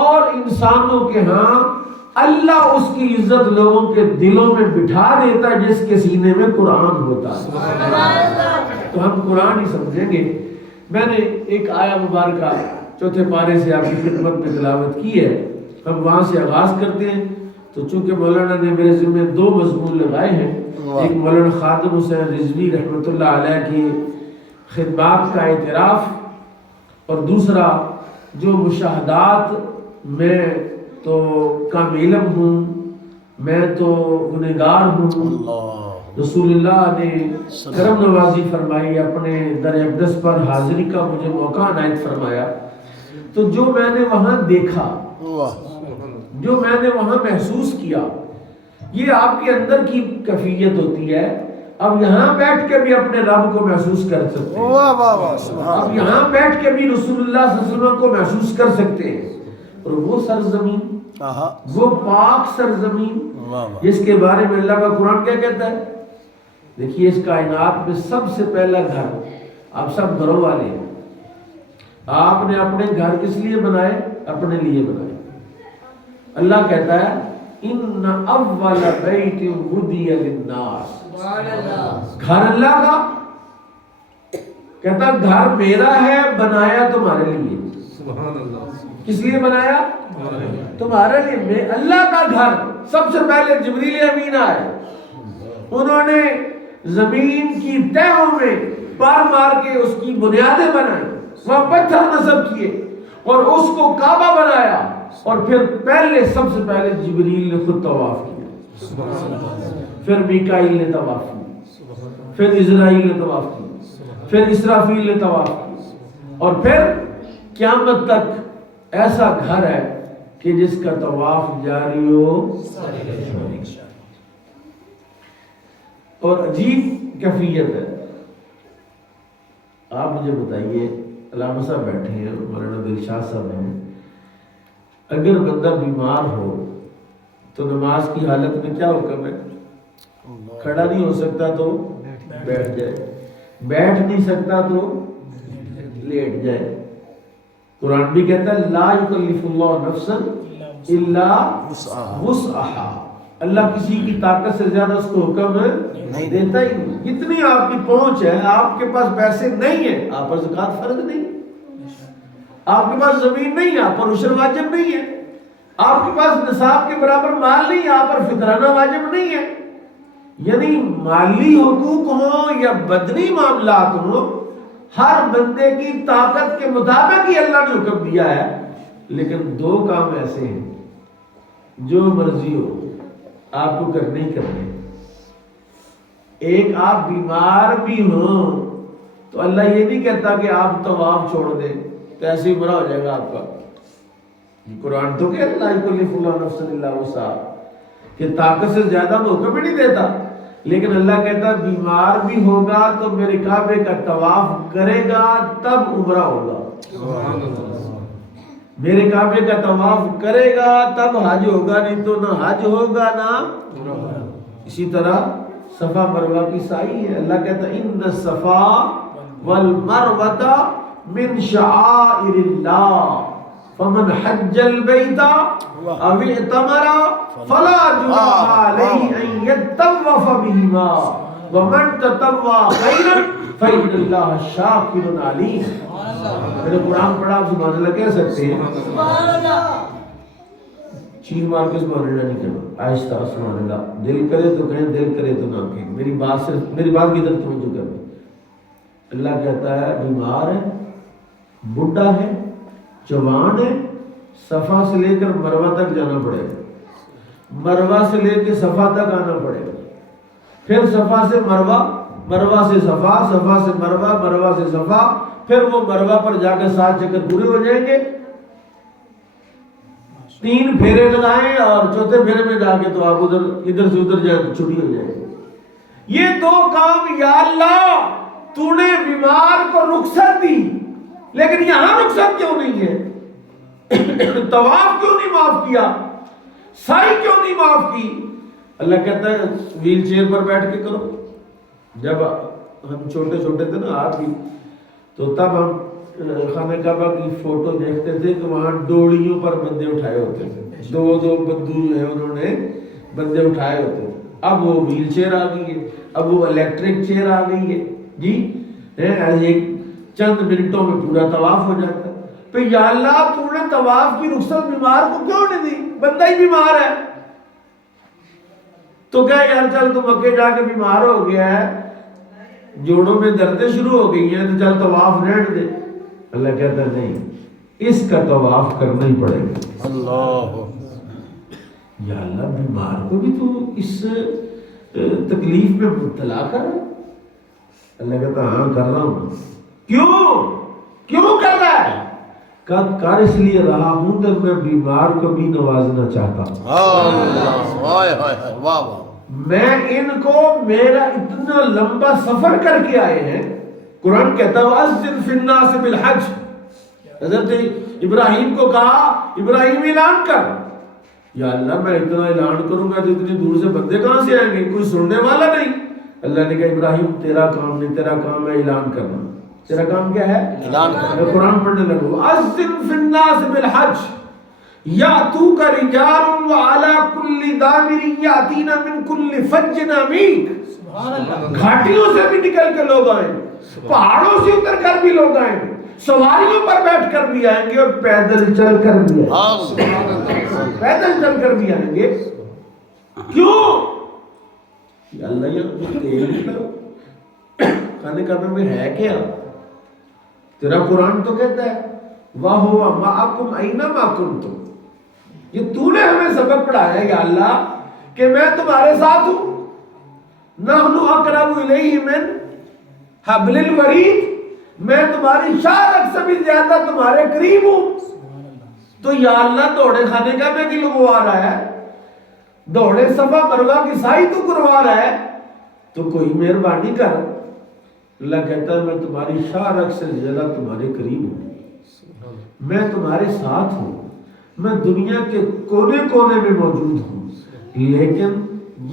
اور انسانوں کے ہاں اللہ اس کی عزت لوگوں کے دلوں میں بٹھا دیتا ہے جس کے سینے میں قرآن ہوتا ہے۔ تو ہم قرآن ہی سمجھیں گے۔ میں نے ایک آیا مبارکہ چوتھے پارے سے آپ کی خدمت میں تلاوت کی ہے، ہم وہاں سے آغاز کرتے ہیں۔ تو چونکہ مولانا نے میرے ذمہ دو مضمون لگائے ہیں، ایک مولانا خادم حسین رضوی رحمۃ اللہ علیہ کی خدمات کا اعتراف، اور دوسرا جو مشاہدات میں تو کم علم ہوں، میں تو گنہگار ہوں، رسول اللہ نے کرم نوازی فرمائی، اپنے در اقدس پر حاضری کا مجھے موقع عنایت فرمایا، تو جو میں نے وہاں دیکھا، جو میں نے وہاں محسوس کیا، یہ آپ کے اندر کی کیفیت ہوتی ہے۔ اب یہاں بیٹھ کے بھی اپنے رب کو محسوس کر سکتے ہیں، اب یہاں بیٹھ کے بھی رسول اللہ صلی اللہ علیہ وسلم کو محسوس کر سکتے ہیں۔ اور وہ سرزمین، وہ پاک سرزمین جس کے بارے میں اللہ کا قرآن کیا کہتا ہے؟ دیکھیے، اس کائنات میں سب سے پہلا گھر، آپ سب گھروں والے ہیں، آپ نے اپنے گھر کس لیے بنائے؟ اپنے لیے بنائے۔ اللہ کہتا ہے ان اول بیت وضع للناس، گھر اللہ کا، کہتا گھر میرا ہے، بنایا تمہارے لیے۔ سبحان اللہ، کس لیے بنایا؟ تمہارے لیے۔ میں اللہ کا گھر، سب سے پہلے جبریل امین آئے، انہوں نے زمین کی تہوں میں پار مار کے اس کی بنیادیں بنائی، وہاں پتھر نصب کیے اور اس کو کعبہ بنایا، اور پھر پہلے سب سے پہلے جبریل نے خود طواف کیا، پھر میکائیل نے طواف کیا، پھر اسرائیل نے طواف کیا، پھر اسرافیل نے طواف کیا، اور پھر قیامت تک ایسا گھر ہے کہ جس کا طواف جاری ہو۔ اور عجیب کیفیت ہے۔ آپ مجھے بتائیے، علامہ صاحب بیٹھے ہیں، مولانا دلشاد صاحب ہیں، اگر بندہ بیمار ہو تو نماز کی حالت میں کیا حکم ہے؟ کھڑا نہیں ہو سکتا تو بیٹھ جائے، بیٹھ نہیں سکتا تو لیٹ جائے۔ قرآن بھی کہتا ہے لا یکلف اللہ نفسا الا وسعہا، اللہ کسی کی طاقت سے زیادہ اس کو حکم نہیں دیتا ہی نہیں۔ جتنی آپ کی پہنچ ہے، آپ کے پاس پیسے نہیں ہیں، آپ پر زکوٰۃ فرض نہیں، آپ کے پاس زمین نہیں، آپ پر عشر واجب نہیں ہے، آپ کے پاس نصاب کے برابر مال نہیں، آپ پر فطرانہ واجب نہیں ہے۔ یعنی مالی حقوق ہوں یا بدنی معاملات ہوں، ہر بندے کی طاقت کے مطابق ہی اللہ نے حکم دیا ہے۔ لیکن دو کام ایسے ہیں جو مرضی ہو آپ کو کرنے ہی کرنے۔ ایک، آپ بیمار بھی ہوں تو اللہ یہ نہیں کہتا کہ آپ طواف چھوڑ دیں تو ایسے ہی برا ہو جائے گا آپ کا۔ قرآن تو کہ لا یکلف اللہ نفسا الا وسعہا، کہ طاقت سے زیادہ وہ حکم ہی نہیں دیتا، لیکن اللہ کہتا بیمار بھی ہوگا تو میرے کعبے کا طواف کرے گا تب عمرہ ہوگا، میرے کعبے کا طواف کرے گا تب حج ہوگا، نہیں تو نہ حج ہوگا نہ۔ اسی طرح صفا مروہ کی سعی ہے، اللہ کہتا ان الصفا والمروہ من شعائر اللہ فمن حج البیت او اعتمر فلا جناح علیہ ان یطوف بہما ومن تطوع خیرا فإن اللہ شاکر علیم۔ میں نے قرآن پڑھا، آپ سبحان اللہ کہہ سکتے ہیں؟ چین مار کے سبحان اللہ نہیں کہنا، آہستہ سبحان اللہ، دل کرے تو کہیں، دل کرے تو نہ کہیں۔ میری بات کی طرف توجہ کریں۔ اللہ کہتا ہے بیمار ہے، بڈھا ہے، جوان ہے، صفا سے لے کر مروہ تک جانا پڑے گا، مروہ سے لے کے صفا تک آنا پڑے گا، پھر صفا سے مروہ، مروہ سے صفا، صفا سے مروہ، مروہ سے صفا، پھر وہ مروہ پر جا کے 7 چکر پورے ہو جائیں گے، 3 پھیرے لگائیں اور چوتھے پھیرے میں جا کے تو آپ ادھر سے ادھر جائیں تو چھٹی ہو جائے گی۔ یہ 2 کام یا اللہ تو نے بیمار کو رخصت دی، لیکن یہاں رخصت کیوں نہیں ہے؟ طواف کیوں نہیں معاف کیا؟ سعی کیوں نہیں معاف کی؟ اللہ کہتا ہے ویل چیئر پر بیٹھ کے کرو۔ جب ہم چھوٹے چھوٹے تھے نا، آپ بھی، تو تب ہم خانہ کعبہ کی فوٹو دیکھتے تھے کہ وہاں ڈوڑیوں پر بندے اٹھائے ہوتے تھے، دو دو بدو جو ہے انہوں نے بندے اٹھائے ہوتے تھے. اب وہ ویل چیئر آ گئی ہے، اب وہ الیکٹرک چیئر آ گئی ہے جی، ایک چند منٹوں میں پورا طواف ہو جاتا ہے. پہ یا اللہ تو نے طواف کی رخصت بیمار کو کیوں نہیں دی؟ بندہ ہی بیمار ہے. تو کہا یار چل تو مکے جا کے بیمار ہو گیا ہے، جوڑوں میں دردیں شروع ہو گئی ہیں، تو چل طواف رہنے دے. اللہ کہتا ہے نہیں، اس کا طواف کرنا ہی پڑے گا. اللہ یا اللہ بیمار کو بھی تو اس تکلیف میں مبتلا کر. اللہ کہتا ہاں کر رہا ہوں. کیوں کر رہا ہے؟ کر اس لیے رہا ہوں کہ میں بیمار کو بھی نوازنا چاہتا ہوں. میں ان کو میرا اتنا لمبا سفر کر کے آئے ہیں. قرآن کہتا ہے وَأَذِّن فِي النَّاسِ بِالْحَجِّ. حضرت ابراہیم کو کہا ابراہیم اعلان کر. یا اللہ میں اتنا اعلان کروں گا تو اتنی دور سے بندے کہاں سے آئیں گے؟ کوئی سننے والا نہیں. اللہ نے کہا ابراہیم تیرا کام نہیں، تیرا کام ہے اعلان کرنا. تیرا کام کیا ہے؟ اعلان کرنا. میں قرآن پڑھنے لگوں اذن فی الناس بالحج یاتوک رجال وعلی کل ضامر یاتین من کل فج عمیق. گھاٹیوں سے بھی نکل کے لوگ آئیں گے، پہاڑوں سے اتر کر بھی لوگ آئیں گے، سواریوں پر بیٹھ کر بھی آئیں گے، اور پیدل چل کر بھی آئیں گے. پیدل چل کر بھی آئیں گے. کیوں؟ اللہ یہ تیل خانے کعبے میں ہے کیا؟ تیرا قرآن تو کہتا ہے وَهُوَ مَعَكُمْ أَيْنَمَا كُنْتُمْ. یہ تو نے ہمیں سبق پڑھایا یا اللہ کہ میں تمہارے ساتھ ہوں. نَحْنُ أَقْرَبُ إِلَيْهِ مِنْ حَبْلِ الْوَرِيدِ. میں تمہاری شارک سے بھی زیادہ تمہارے قریب ہوں. تو یا اللہ دوڑے خانے کعبے کی لگوا رہا ہے، دوڑے صفا مروہ کی سائی تو کروا رہا ہے، تو کوئی مہربانی کر. اللہ کہتا ہے میں تمہاری شارک سے زیادہ تمہارے قریب ہوں، میں تمہارے ساتھ ہوں، میں دنیا کے کونے کونے میں موجود ہوں. لیکن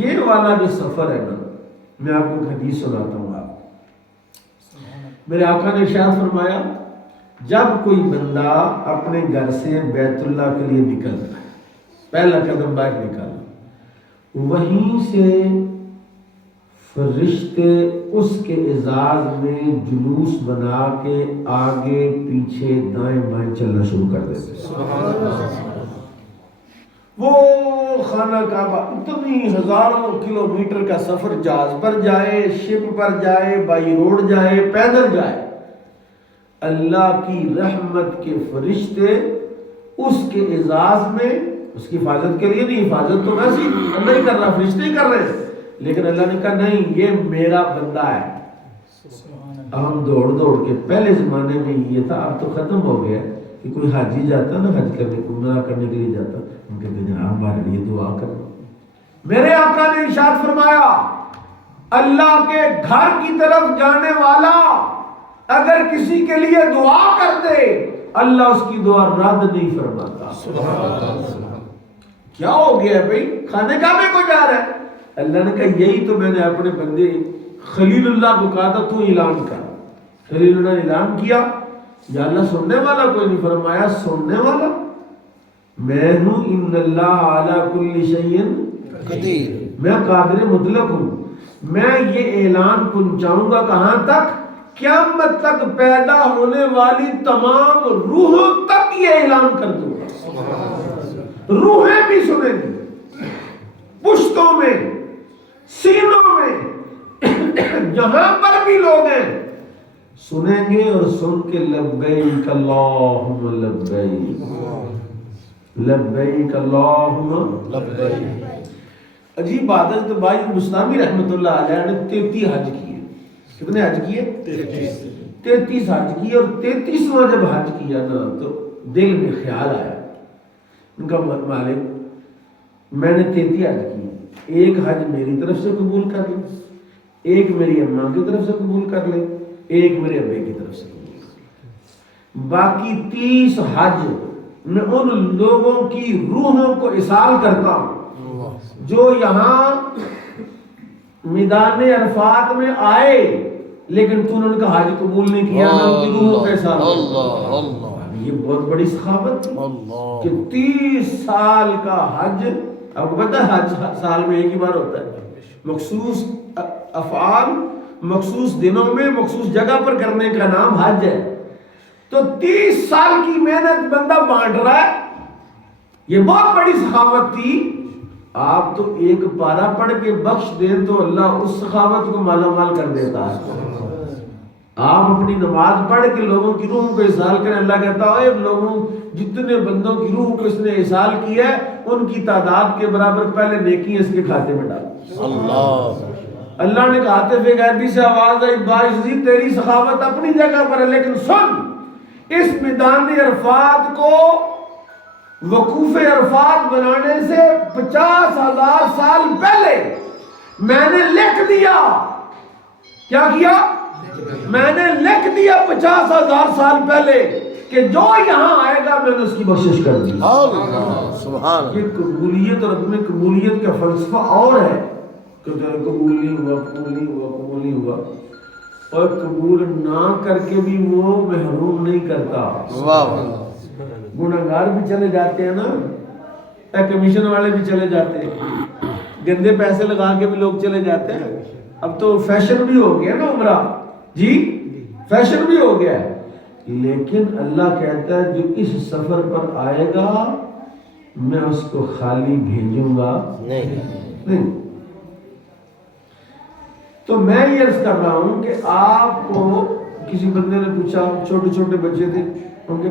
یہ والا جو سفر ہے نا، میں آپ کو حدیث سناتا ہوں. آپ میرے آقا نے ارشاد فرمایا جب کوئی بندہ اپنے گھر سے بیت اللہ کے لیے نکلتا ہے، پہلا قدم باہر نکالا، وہیں سے فرشتے اس کے اعزاز میں جلوس بنا کے آگے پیچھے دائیں بائیں چلنا شروع کر دیتے. وہ خانہ کعبہ اتنی ہزاروں کلومیٹر کا سفر جہاز پر جائے، شپ پر جائے، بائی روڈ جائے، پیدل جائے، اللہ کی رحمت کے فرشتے اس کے اعزاز میں، اس کی حفاظت کے لیے نہیں، حفاظت تو ویسے ہی اللہ ہی کر رہا، فرشتے ہی کر رہے ہیں، لیکن اللہ نے کہا نہیں یہ میرا بندہ ہے. ہم دوڑ کے پہلے زمانے میں یہ تھا، اب تو ختم ہو گیا کہ کوئی حاجی جاتا نا حج کرنے کو، عمرہ کرنے کے لیے جاتا، ان کہتے ہیں جناب ہمارے لیے دعا کرو. میرے آقا نے ارشاد فرمایا اللہ کے گھر کی طرف جانے والا اگر کسی کے لیے دعا کر دے اللہ اس کی دعا رد نہیں فرماتا. کیا ہو گیا بھائی؟ خانہ کعبے کو جا رہا ہے. اللہ نے کہا یہی تو میں نے اپنے بندے خلیل اللہ کو کہا تھا تو اعلان کر. خلیل اللہ نے اعلان کیا. یا اللہ سننے والا کوئی نہیں، فرمایا سننے والا میں ہوں. ان اللہ علی کل شیء قدیر. میں قادر مطلق ہوں. میں یہ اعلان پہنچاؤں گا کہاں تک؟ قیامت تک پیدا ہونے والی تمام روحوں تک یہ اعلان کر دوں گا. روحیں بھی سنیں گی، پشتوں میں، سینوں میں، جہاں پر بھی لوگ ہیں سنیں گے اور سن کے لبیک اللہم لبیک، لبیک اللہم لبیک. عجیب بات ہے، تو بھائی مستعمی رحمۃ اللہ علیہ نے 33 حج کیے. کتنے حج کیے؟ 33 حج کیے. اور 33واں جب حج کیا نا تو دل میں خیال آیا ان کا مالک میں نے 33 حج کیے، ایک حج میری طرف سے قبول کر لے، ایک میری اماں کی طرف سے قبول کر لے، ایک میرے ابے کی طرف سے قبول کر لے. باقی 30 حج میں ان لوگوں کی روحوں کو اصال کرتا ہوں جو یہاں میدان عرفات میں آئے لیکن تو نے ان کا حج قبول نہیں کیا، میں ان کی روحوں کے ساتھ۔ یہ بہت بڑی سخاوت تھی کہ 30 سال کا حج، آپ کو پتہ ہے حج سال میں ایک ہی بار ہوتا ہے، مخصوص افعال مخصوص دنوں میں مخصوص جگہ پر کرنے کا نام حج ہے۔ تو 30 سال کی محنت بندہ بانٹ رہا ہے، یہ بہت بڑی سخاوت تھی۔ آپ تو ایک پارہ پڑھ کے بخش دیں تو اللہ اس سخاوت کو مالا مال کر دیتا ہے۔ آپ اپنی نماز پڑھ کے لوگوں کی روح کو احسال کریں، اللہ کہتا ہے لوگوں جتنے بندوں کی روح کو اس نے احسال کیا ہے ان کی تعداد کے برابر پہلے نیکی اس کے کھاتے میں ڈال۔ اللہ نے کہا تھے غیبی سے آواز آئی باعزی تیری سخاوت اپنی جگہ پر ہے، لیکن سن اس میدان عرفات کو وقوف عرفات بنانے سے 50,000 سال پہلے میں نے لکھ دیا۔ کیا کیا؟ میں نے لکھ دیا 50,000 سال پہلے کہ جو یہاں آئے گا میں نے اس کی بخشش کر دی۔ سبحان یہ قبولیت اور عدم قبولیت کا فلسفہ اور ہے کہ قبول نہیں ہوا، قبول نہیں ہوا، قبول نہیں ہوا، اور قبول نہ کر کے بھی وہ محروم نہیں کرتا۔ گناہگار بھی چلے جاتے ہیں نا، کمیشن والے بھی چلے جاتے ہیں، گندے پیسے لگا کے بھی لوگ چلے جاتے ہیں۔ اب تو فیشن بھی ہو گیا نا عمرہ، جی فیشن بھی ہو گیا ہے، لیکن اللہ کہتا ہے جو اس سفر پر آئے گا میں اس کو خالی بھیجوں گا نہیں۔ تو میں یہ عرض کر رہا ہوں کہ آپ کو کسی بندے نے پوچھا، چھوٹے چھوٹے بچے تھے ان کے